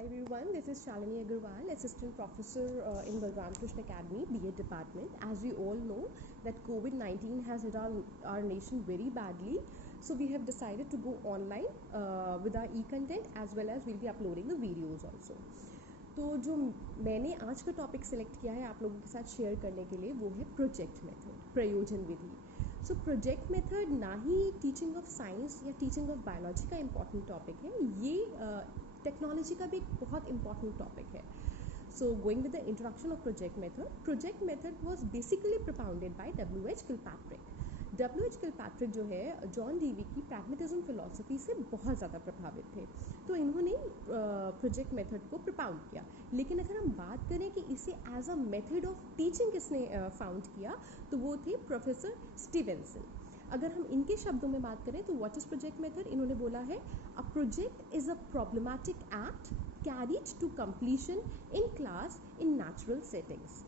Hi everyone, this is Shalini Agarwal, Assistant Professor in Balram Krishna Academy, BA Department. As we all know that COVID-19 has hit our nation very badly. So we have decided to go online with our e-content as well as we'll be uploading the videos also. तो जो मैंने आज का topic select किया है आप लोगों के साथ शेयर करने के लिए वो है प्रोजेक्ट मेथड, प्रयोजन विधि. सो प्रोजेक्ट मेथड ना ही टीचिंग ऑफ साइंस या टीचिंग ऑफ बायोलॉजी का इम्पॉर्टेंट टॉपिक है, ये टेक्नोलॉजी का भी एक बहुत इंपॉर्टेंट टॉपिक है. So going with the introduction of project method was basically propounded bye W.H. Kilpatrick. W.H. Kilpatrick जो है जॉन डीवी की प्रैग्मेटिज्म फिलॉसफी से बहुत ज़्यादा प्रभावित थे, तो इन्होंने प्रोजेक्ट मेथड को प्रोपाउंड किया. लेकिन अगर हम बात करें कि इसे as a method of teaching किसने फाउंड किया, तो वो थे प्रोफेसर स्टीवेंसन. अगर हम इनके शब्दों में बात करें तो व्हाट इज प्रोजेक्ट मेथड, इन्होंने बोला है a project is a problematic act carried to completion in class in natural settings.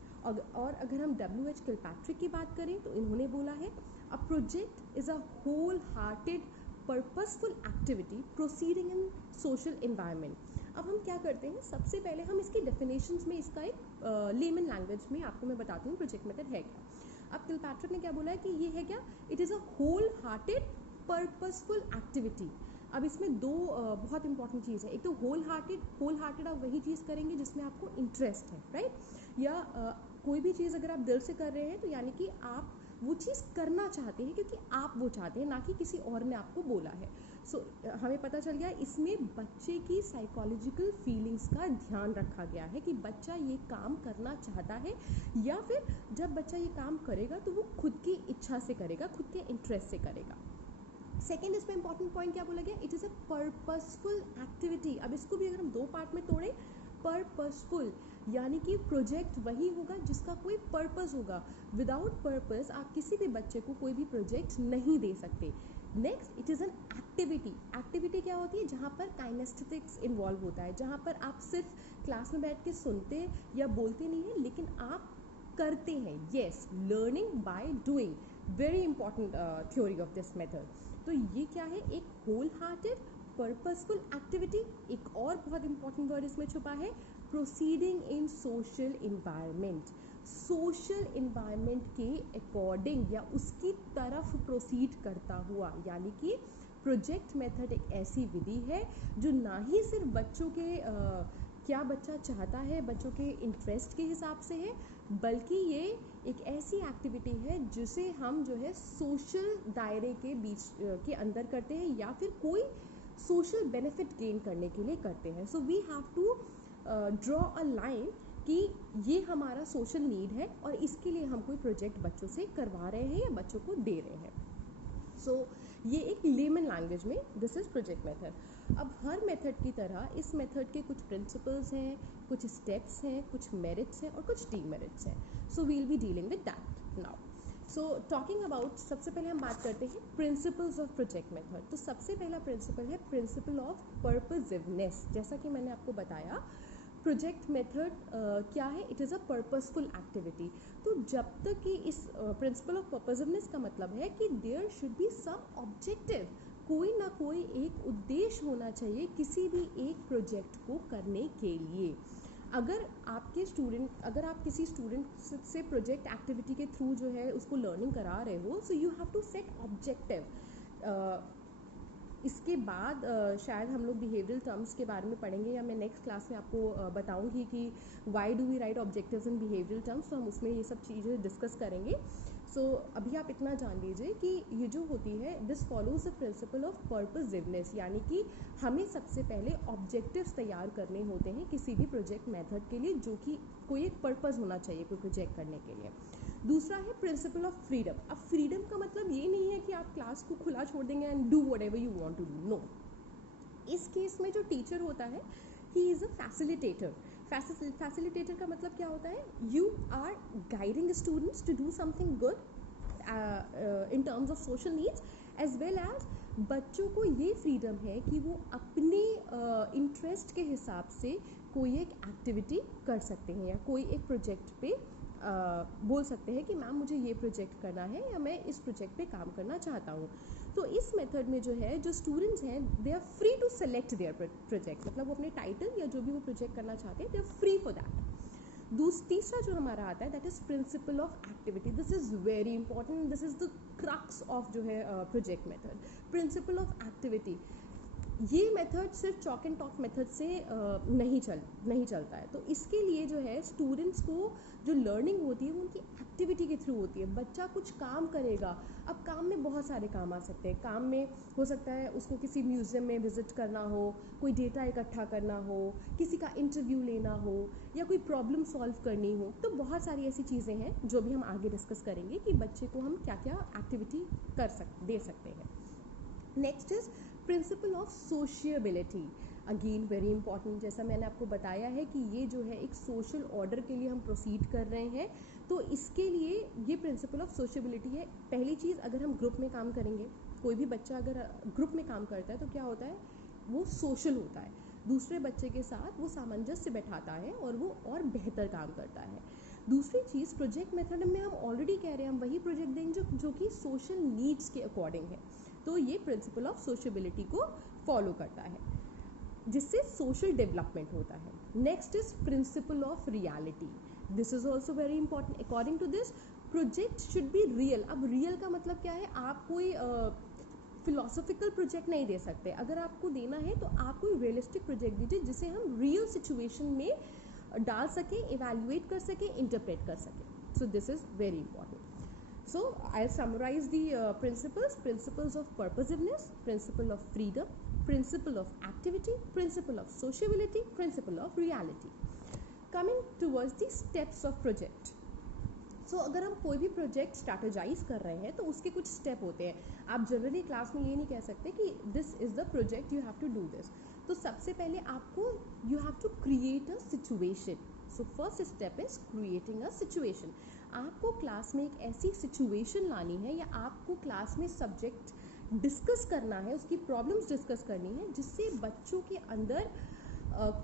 और अगर हम W.H. किलपैट्रिक की बात करें तो इन्होंने बोला है a project is a whole hearted purposeful activity proceeding in social environment. अब हम क्या करते हैं, सबसे पहले हम इसकी डेफिनेशंस में इसका एक लेमन लैंग्वेज में आपको मैं बताती हूँ प्रोजेक्ट मेथड है क्या. अब किलपैट्रिक ने क्या बोला है कि ये है क्या, it is a whole hearted purposeful activity. अब इसमें दो बहुत इंपॉर्टेंट चीज़ है. एक तो होल हार्टेड आप वही चीज़ करेंगे जिसमें आपको इंटरेस्ट है, राइट. या कोई भी चीज़ अगर आप दिल से कर रहे हैं तो यानी कि आप वो चीज़ करना चाहते हैं क्योंकि आप वो चाहते हैं, ना कि किसी और ने आपको बोला है. सो हमें पता चल गया इसमें बच्चे की साइकोलॉजिकल फीलिंग्स का ध्यान रखा गया है कि बच्चा ये काम करना चाहता है, या फिर जब बच्चा ये काम करेगा तो वो खुद की इच्छा से करेगा, खुद के इंटरेस्ट से करेगा. सेकेंड इसमें इंपॉर्टेंट पॉइंट क्या बोला गया, it is a purposeful activity. अब इसको भी अगर हम दो पार्ट में तोड़ें, पर्पसफुल यानी कि प्रोजेक्ट वही होगा जिसका कोई पर्पस होगा. विदाउट पर्पस आप किसी भी बच्चे को कोई भी प्रोजेक्ट नहीं दे सकते. Next, it is an activity क्या होती है, जहाँ पर काइनेस्थेटिक्स इन्वॉल्व होता है, जहाँ पर आप सिर्फ क्लास में बैठ के सुनते या बोलते नहीं हैं लेकिन आप करते हैं. Yes, learning by doing, very important theory of this method. तो ये क्या है, एक होल हार्टेड पर्पसफुल एक्टिविटी. एक और बहुत इंपॉर्टेंट वर्ड इसमें छुपा है, proceeding in social environment. Social environment के अकॉर्डिंग या उसकी तरफ प्रोसीड करता हुआ, यानी कि प्रोजेक्ट मेथड एक ऐसी विधि है जो ना ही सिर्फ बच्चों के क्या बच्चा चाहता है, बच्चों के इंटरेस्ट के हिसाब से है, बल्कि ये एक ऐसी एक्टिविटी है जिसे हम जो है सोशल दायरे के बीच के अंदर करते हैं या फिर कोई सोशल बेनिफिट गेन करने के लिए करते हैं. So we have to draw a line कि ये हमारा सोशल नीड है और इसके लिए हम कोई प्रोजेक्ट बच्चों से करवा रहे हैं या बच्चों को दे रहे हैं. सो ये एक लेमन लैंग्वेज में दिस इज प्रोजेक्ट मेथड. अब हर मेथड की तरह इस मेथड के कुछ प्रिंसिपल्स हैं, कुछ स्टेप्स हैं, कुछ मेरिट्स हैं और कुछ डीमेरिट्स हैं. So we will be dealing with that now. So talking about, सबसे पहले हम बात करते हैं प्रिंसिपल्स ऑफ प्रोजेक्ट मेथड. तो सबसे पहला प्रिंसिपल है प्रिंसिपल ऑफ पर्पसिवनेस. जैसा कि मैंने आपको बताया प्रोजेक्ट मेथड क्या है, it is a purposeful activity. तो जब तक कि इस प्रिंसिपल ऑफ पर्पसिवनेस का मतलब है कि there should be some objective, कोई ना कोई एक उद्देश्य होना चाहिए किसी भी एक प्रोजेक्ट को करने के लिए. अगर आप किसी स्टूडेंट से प्रोजेक्ट एक्टिविटी के थ्रू जो है उसको लर्निंग करा रहे हो, so you have to set objective. इसके बाद शायद हम लोग बिहेवियरल टर्म्स के बारे में पढ़ेंगे या मैं नेक्स्ट क्लास में आपको बताऊंगी कि why do we write objectives in behavioural terms. तो हम उसमें ये सब चीज़ें डिस्कस करेंगे. सो अभी आप इतना जान लीजिए कि ये जो होती है this follows the principle of purposiveness, यानी कि हमें सबसे पहले ऑब्जेक्टिव्स तैयार करने होते हैं किसी भी प्रोजेक्ट मेथड के लिए, जो कि कोई एक पर्पस होना चाहिए कोई प्रोजेक्ट करने के लिए. दूसरा है प्रिंसिपल ऑफ फ्रीडम. अब फ्रीडम का मतलब ये नहीं है कि आप क्लास को खुला छोड़ देंगे and do whatever you want to do. No, इस केस में जो टीचर होता है he is a facilitator. Facilitator का मतलब क्या होता है, you are guiding students to do something good in terms of social needs, as well as बच्चों को ये फ्रीडम है कि वो अपने इंटरेस्ट के हिसाब से कोई एक एक्टिविटी कर सकते हैं या कोई एक प्रोजेक्ट पे बोल सकते हैं कि मैम मुझे ये प्रोजेक्ट करना है या मैं इस प्रोजेक्ट पे काम करना चाहता हूँ. तो इस मेथड में जो है, जो स्टूडेंट्स हैं, they are free to select their project, मतलब वो अपने टाइटल या जो भी वो प्रोजेक्ट करना चाहते हैं, they are free for that. तीसरा जो हमारा आता है, that is principle of activity. This is very important, this is the crux of जो है project method, principle of activity. ये मेथड सिर्फ चॉक एंड टॉक मेथड से नहीं चलता है। तो इसके लिए जो है स्टूडेंट्स को जो लर्निंग होती है वो उनकी एक्टिविटी के थ्रू होती है। बच्चा कुछ काम करेगा, अब काम में बहुत सारे काम आ सकते हैं। काम में हो सकता है उसको किसी म्यूज़ियम में विजिट करना हो, कोई डेटा इकट्ठा करना हो, किसी का इंटरव्यू लेना हो, या कोई प्रॉब्लम सॉल्व करनी हो। तो बहुत सारी ऐसी चीज़ें हैं जो भी हम आगे डिस्कस करेंगे कि बच्चे को हम क्या क्या एक्टिविटी दे सकते हैं। Next is principle of sociability, again very important. जैसा मैंने आपको बताया है कि ये जो है एक सोशल ऑर्डर के लिए हम प्रोसीड कर रहे हैं, तो इसके लिए ये प्रिंसिपल ऑफ सोशिएबिलिटी है। पहली चीज़, अगर हम ग्रुप में काम करेंगे, कोई भी बच्चा अगर ग्रुप में काम करता है तो क्या होता है, वो सोशल होता है, दूसरे बच्चे के साथ वो सामंजस्य बैठाता है और वो और बेहतर काम करता है। दूसरी चीज़, प्रोजेक्ट मेथड में हम ऑलरेडी कह रहे हैं हम वही प्रोजेक्ट देंगे जो कि सोशल नीड्स के अकॉर्डिंग है। तो ये प्रिंसिपल ऑफ सोशेबिलिटी को फॉलो करता है, जिससे सोशल डेवलपमेंट होता है। Next is principle of reality, this is also very important. According to this, project should be real. अब रियल का मतलब क्या है, आप कोई फिलोसॉफिकल प्रोजेक्ट नहीं दे सकते। अगर आपको देना है तो आप कोई रियलिस्टिक प्रोजेक्ट दीजिए जिसे हम रियल सिचुएशन में डाल सकें, इवैल्यूएट कर सकें, इंटरप्रेट कर सकें। So this is very important. So I'll summarize the principles of purposiveness, principle of freedom, principle of activity, principle of sociability, principle of reality. Coming towards the steps of project. So अगर हम कोई भी project strategise कर रहे हैं तो उसके कुछ स्टेप होते हैं। आप जनरली क्लास में ये नहीं कह सकते कि this is the project, you have to do this. तो सबसे पहले आपको you have to create a situation. So first step is creating a situation. आपको क्लास में एक ऐसी सिचुएशन लानी है या आपको क्लास में सब्जेक्ट डिस्कस करना है, उसकी प्रॉब्लम्स डिस्कस करनी है, जिससे बच्चों के अंदर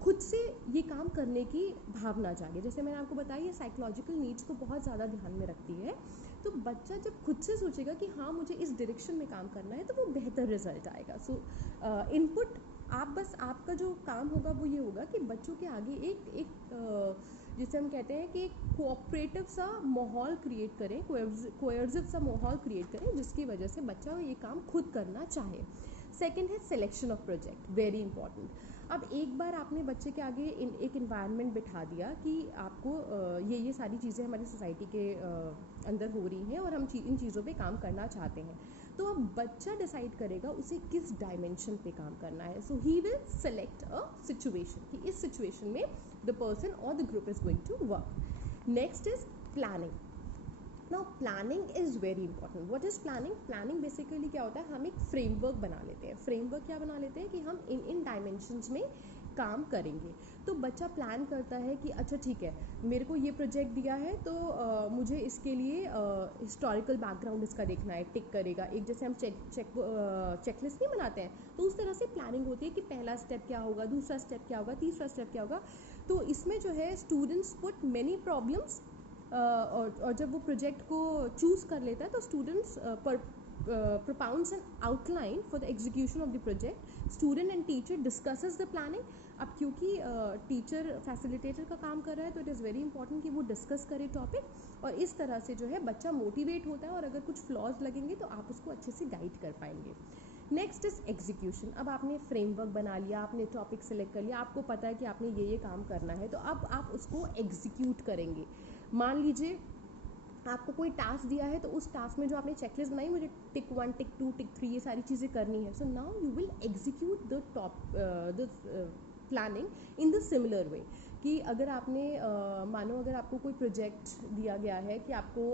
खुद से ये काम करने की भावना जागे। जैसे मैंने आपको बताया, ये साइकोलॉजिकल नीड्स को बहुत ज़्यादा ध्यान में रखती है। तो बच्चा जब खुद से सोचेगा कि हाँ मुझे इस डायरेक्शन में काम करना है, तो वो बेहतर रिजल्ट आएगा। सो इनपुट, आप बस आपका जो काम होगा वो ये होगा कि बच्चों के आगे एक जिसे हम कहते हैं कि एक कोऑपरेटिव सा माहौल क्रिएट करें, कोएर्सिव सा माहौल क्रिएट करें, जिसकी वजह से बच्चा ये काम खुद करना चाहे। सेकेंड है selection of project, very important. अब एक बार आपने बच्चे के आगे एक इन्वायरमेंट बिठा दिया कि आपको ये सारी चीज़ें हमारी सोसाइटी के अंदर हो रही हैं और हम इन चीज़ों पे काम करना चाहते हैं, तो अब बच्चा डिसाइड करेगा उसे किस डायमेंशन पे काम करना है। So he will select a situation कि इस सिचुएशन में द पर्सन और the group is going to work. Next is planning. Now planning is very important. What is planning? Planning basically क्या होता है, हम एक फ्रेमवर्क बना लेते हैं। फ्रेमवर्क क्या बना लेते हैं कि हम इन डायमेंशंस में काम करेंगे। तो बच्चा प्लान करता है कि अच्छा ठीक है, मेरे को ये प्रोजेक्ट दिया है तो मुझे इसके लिए हिस्टोरिकल बैकग्राउंड इसका देखना है, टिक करेगा। एक जैसे हम चेकलिस्ट नहीं बनाते हैं, तो उस तरह से प्लानिंग होती है कि पहला स्टेप क्या होगा, दूसरा स्टेप क्या होगा, तीसरा स्टेप क्या होगा। तो इसमें जो है स्टूडेंट्स पुट मेनी प्रॉब्लम्स, और जब वो प्रोजेक्ट को चूज़ कर लेता है तो students propounds an outline for the execution of the project. Student and teacher discusses the planning. अब क्योंकि टीचर फैसिलिटेटर का काम कर रहा है तो इट इज़ वेरी इंपॉर्टेंट कि वो डिस्कस करे टॉपिक, और इस तरह से जो है बच्चा मोटिवेट होता है और अगर कुछ फ्लॉज लगेंगे तो आप उसको अच्छे से गाइड कर पाएंगे। Next is execution. अब आपने फ्रेमवर्क बना लिया, आपने टॉपिक सेलेक्ट कर लिया, आपको पता है कि आपने ये काम करना है, तो अब आप उसको एग्जीक्यूट करेंगे। मान लीजिए आपको कोई टास्क दिया है, तो उस टास्क में जो आपने चेकलिस्ट बनाई, मुझे टिक 1, टिक 2, टिक 3 ये सारी चीज़ें करनी है। So now you will execute the planning in the similar way. कि अगर आपने मानो अगर आपको कोई प्रोजेक्ट दिया गया है कि आपको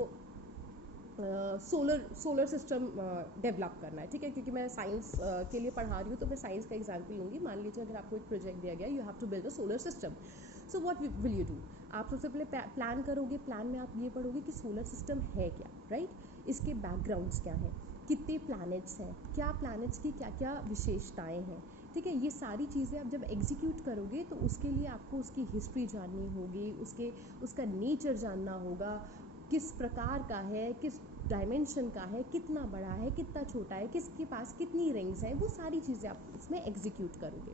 सोलर सिस्टम डेवलप करना है, ठीक है, क्योंकि मैं साइंस के लिए पढ़ा रही हूँ तो मैं साइंस का एग्जाम्पल लूँगी। मान लीजिए अगर आपको एक प्रोजेक्ट दिया गया, you have to build a solar system. So what will you do? आप सबसे पहले प्लान करोगे। प्लान में आप ये पढ़ोगे कि सोलर सिस्टम है क्या, राइट, इसके बैकग्राउंड्स क्या हैं, कितने प्लैनेट्स हैं, क्या प्लैनेट्स की क्या क्या विशेषताएं हैं, ठीक है। ये सारी चीज़ें आप जब एग्जीक्यूट करोगे तो उसके लिए आपको उसकी हिस्ट्री जाननी होगी, उसका नेचर जानना होगा, किस प्रकार का है, किस डायमेंशन का है, कितना बड़ा है, कितना छोटा है, किसके पास कितनी रिंग्स हैं, वो सारी चीज़ें आप इसमें एग्जीक्यूट करोगे।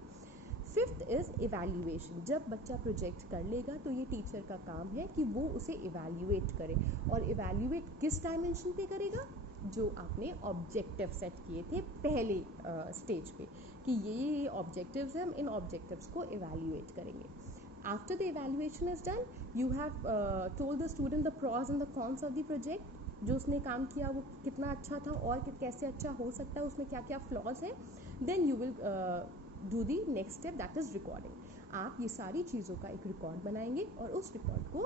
Fifth is evaluation. जब बच्चा प्रोजेक्ट कर लेगा तो ये टीचर का काम है कि वो उसे इवैल्यूएट करे, और इवैल्यूएट किस डायमेंशन पे करेगा, जो आपने ऑब्जेक्टिव सेट किए थे पहले स्टेज पे कि ये ऑब्जेक्टिव्स हैं, हम इन ऑब्जेक्टिव्स को इवैल्यूएट करेंगे। After the evaluation is done, you have told the student the pros and the cons of the project, जो उसने काम किया वो कितना अच्छा था और कैसे अच्छा हो सकता है, उसमें क्या क्या फ्लॉज है। Then you will do the next step, that is recording. आप ये सारी चीज़ों का एक रिकॉर्ड बनाएंगे और उस रिकॉर्ड को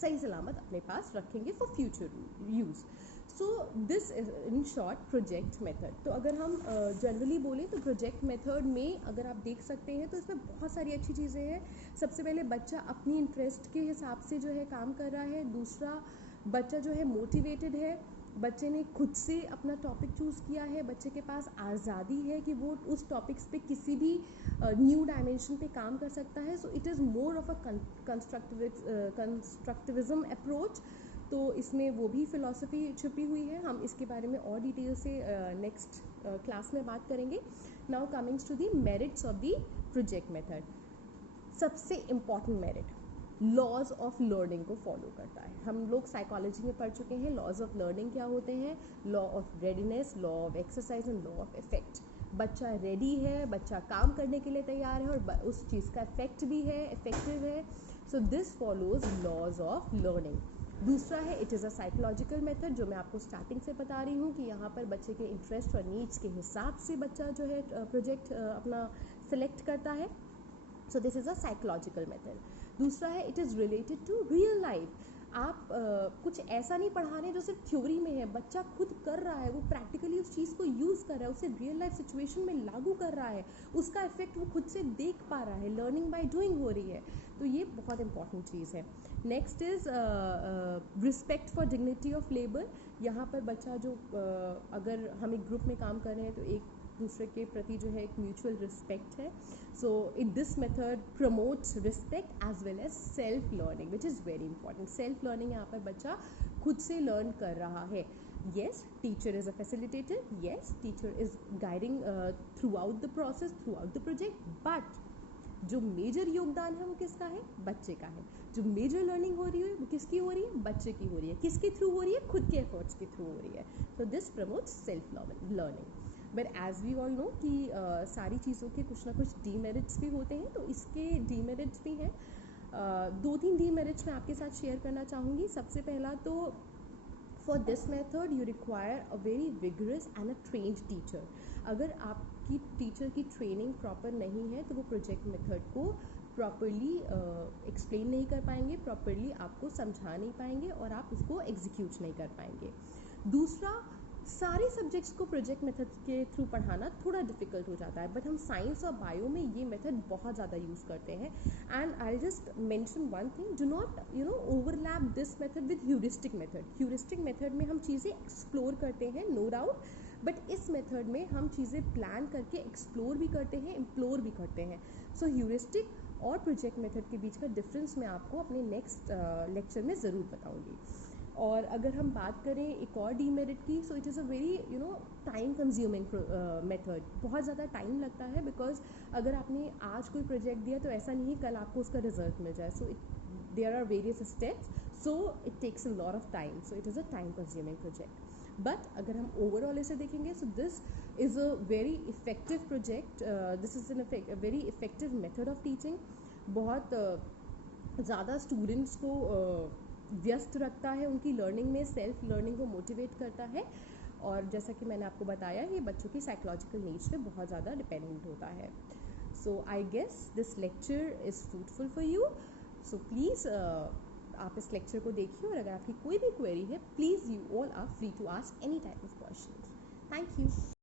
सही सलामत अपने पास रखेंगे for future use. So this is in short project method. तो अगर हम जनरली बोलें तो प्रोजेक्ट मेथड में अगर आप देख सकते हैं तो इसमें बहुत सारी अच्छी चीज़ें हैं। सबसे पहले बच्चा अपनी इंटरेस्ट के हिसाब से जो है काम कर रहा है। दूसरा, बच्चा जो है मोटिवेटेड है, बच्चे ने खुद से अपना टॉपिक चूज़ किया है, बच्चे के पास आज़ादी है कि वो उस टॉपिक्स पे किसी भी न्यू डायमेंशन पे काम कर सकता है। So it is more of a constructivism approach. तो इसमें वो भी फ़िलॉसफी छुपी हुई है, हम इसके बारे में और डिटेल से नेक्स्ट क्लास में बात करेंगे। Now comings to the merits of the project method. सबसे important merit laws of learning को फॉलो करता है। हम लोग साइकोलॉजी में पढ़ चुके हैं लॉज ऑफ लर्निंग क्या होते हैं। Law of readiness, law of exercise and law of effect. बच्चा रेडी है, बच्चा काम करने के लिए तैयार है और उस चीज़ का इफेक्ट भी है, इफेक्टिव है। So this follows laws of learning. दूसरा है it is a psychological method, जो मैं आपको स्टार्टिंग से बता रही हूँ कि यहाँ पर बच्चे के इंटरेस्ट और नीड्स के हिसाब से बच्चा जो है प्रोजेक्ट अपना सेलेक्ट करता है। So this is a psychological method. दूसरा है it is related to real life. आप कुछ ऐसा नहीं पढ़ा रहे जो सिर्फ थ्योरी में है, बच्चा खुद कर रहा है, वो प्रैक्टिकली उस चीज़ को यूज़ कर रहा है, उसे रियल लाइफ सिचुएशन में लागू कर रहा है, उसका इफेक्ट वो खुद से देख पा रहा है, लर्निंग बाय डूइंग हो रही है। तो ये बहुत इंपॉर्टेंट चीज़ है। Next is respect for dignity of labour. यहाँ पर बच्चा जो अगर हम एक ग्रुप में काम कर रहे हैं तो एक दूसरे के प्रति जो है एक म्यूचुअल रिस्पेक्ट है। So it this method promotes respect as well as self learning, which is very important. Self learning यहाँ पर बच्चा खुद से लर्न कर रहा है। Yes, teacher is a facilitator, yes teacher is guiding throughout the process, throughout the project, but जो major योगदान है वो किसका है, बच्चे का है। जो मेजर लर्निंग हो रही है वो किसकी हो रही है, बच्चे की हो रही है। किसके थ्रू हो रही है, खुद के एफर्ट्स के थ्रू हो रही है। So this promotes self learning. But as we all know कि सारी चीज़ों के कुछ ना कुछ डीमेरिट्स भी होते हैं, तो इसके डीमेरिट्स भी हैं। 2-3 डीमेरिट्स मैं आपके साथ शेयर करना चाहूँगी। सबसे पहला तो for this method you require a very vigorous and a trained teacher. अगर आपकी टीचर की ट्रेनिंग प्रॉपर नहीं है तो वो प्रोजेक्ट मेथड को प्रॉपरली एक्सप्लेन नहीं कर पाएंगे, प्रॉपरली आपको समझा नहीं पाएंगे और आप उसको एग्जीक्यूट नहीं कर पाएंगे। दूसरा, सारे सब्जेक्ट्स को प्रोजेक्ट मेथड के थ्रू पढ़ाना थोड़ा डिफिकल्ट हो जाता है, बट हम साइंस और बायो में ये मेथड बहुत ज़्यादा यूज़ करते हैं। And I just mention one thing, do not overlap this method with heuristic method. Heuristic method में हम चीज़ें एक्सप्लोर करते हैं, नो डाउट, बट इस मेथड में हम चीज़ें प्लान करके एक्सप्लोर भी करते हैं, इम्प्लोर भी करते हैं। सो ह्यूरिस्टिक और प्रोजेक्ट मेथड के बीच का डिफरेंस मैं आपको अपने नेक्स्ट लेक्चर में ज़रूर बताऊँगी। और अगर हम बात करें एक और डीमेरिट की, सो it is a very time consuming method. बहुत ज़्यादा टाइम लगता है, बिकॉज अगर आपने आज कोई प्रोजेक्ट दिया तो ऐसा नहीं कल आपको उसका रिजल्ट मिल जाए। So there are various steps, so it takes a lot of time, so it is a time consuming project. But अगर हम ओवरऑल इसे देखेंगे, so this is a very effective project, this is an very effective method of teaching. बहुत ज़्यादा students को व्यस्त रखता है, उनकी लर्निंग में सेल्फ लर्निंग को मोटिवेट करता है, और जैसा कि मैंने आपको बताया ये बच्चों की साइकोलॉजिकल नीड्स पे बहुत ज़्यादा डिपेंडेंट होता है। So I guess this lecture is fruitful for you. So please आप इस लेक्चर को देखिए, और अगर आपकी कोई भी क्वेरी है please you all are free to ask any type of question. Thank you.